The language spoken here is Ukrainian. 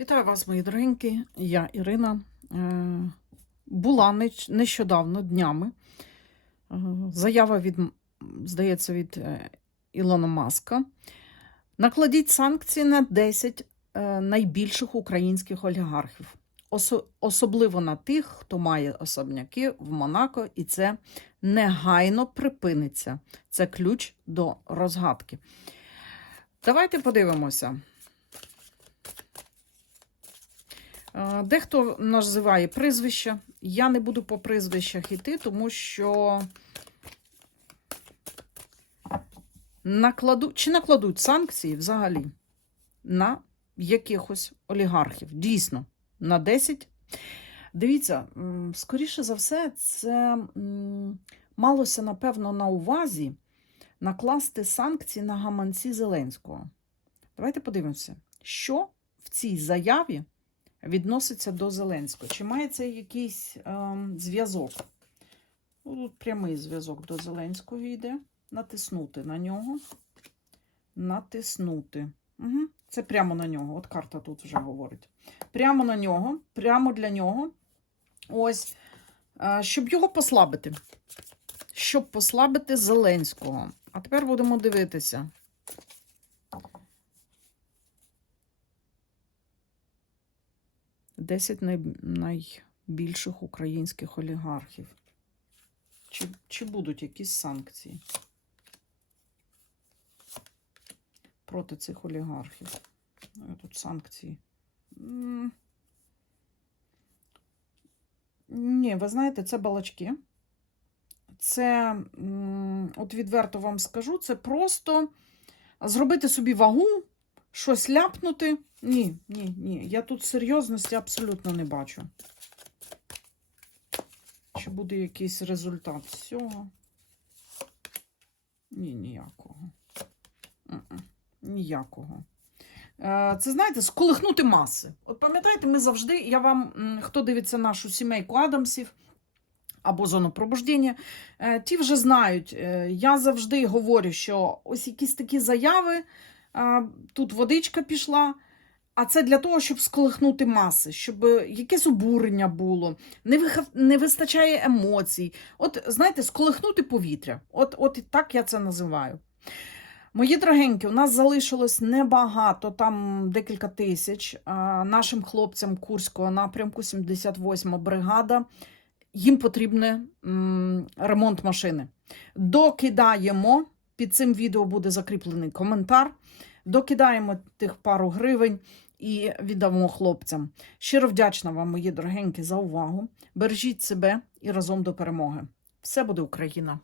Вітаю вас, мої дорогенькі. Я Ірина. Е, Була нещодавно днями. е, Заява від, здається, від е, Ілона Маска. Накладіть санкції на 10 е, найбільших українських олігархів, особливо на тих, хто має особняки в Монако, і це негайно припиниться. Це ключ до розгадки. Давайте подивимося. Дехто називає прізвища. Я не буду по прізвищах іти, тому що накладу, чи накладуть санкції взагалі на якихось олігархів. Дійсно, на 10. Дивіться, скоріше за все, це малося, напевно, на увазі накласти санкції на гаманці Зеленського. Давайте подивимося, що в цій заяві відноситься до Зеленського. Чи має це якийсь ем, зв'язок? Ну, Тут прямий зв'язок до Зеленського йде. Натиснути на нього. Натиснути. Угу. Це прямо на нього. От карта тут вже говорить. Прямо на нього, прямо для нього. Ось, е, щоб його послабити. Щоб послабити Зеленського. А тепер будемо дивитися. Десять най... найбільших українських олігархів. Чи, чи будуть якісь санкції проти цих олігархів? Ну, Тут санкції. Ні, ви знаєте, це балачки. Це, от відверто вам скажу, це просто зробити собі вагу, щось ляпнути. Ні, ні, ні. Я тут серйозності абсолютно не бачу. Чи буде якийсь результат з цього? Ні, ніякого. Ніякого. Е, Це, знаєте, сколихнути маси. От пам'ятаєте, ми завжди, я вам, хто дивиться нашу сімейку Адамсів або зону пробуждення, е, ті вже знають. е, Я завжди говорю, що ось якісь такі заяви, тут водичка пішла. А це для того, щоб сколихнути маси, щоб якесь обурення було, не, вих... не вистачає емоцій. От, знаєте, сколихнути повітря. От, от так я це називаю. Мої дорогенькі, у нас залишилось небагато, там декілька тисяч. А, Нашим хлопцям Курського напрямку, 78 бригада, їм потрібен ремонт машини. Докидаємо, під цим відео буде закріплений коментар. Докидаємо тих пару гривень і віддамо хлопцям. Щиро вдячна вам, мої дорогенькі, за увагу. Бережіть себе і разом до перемоги. Все буде Україна!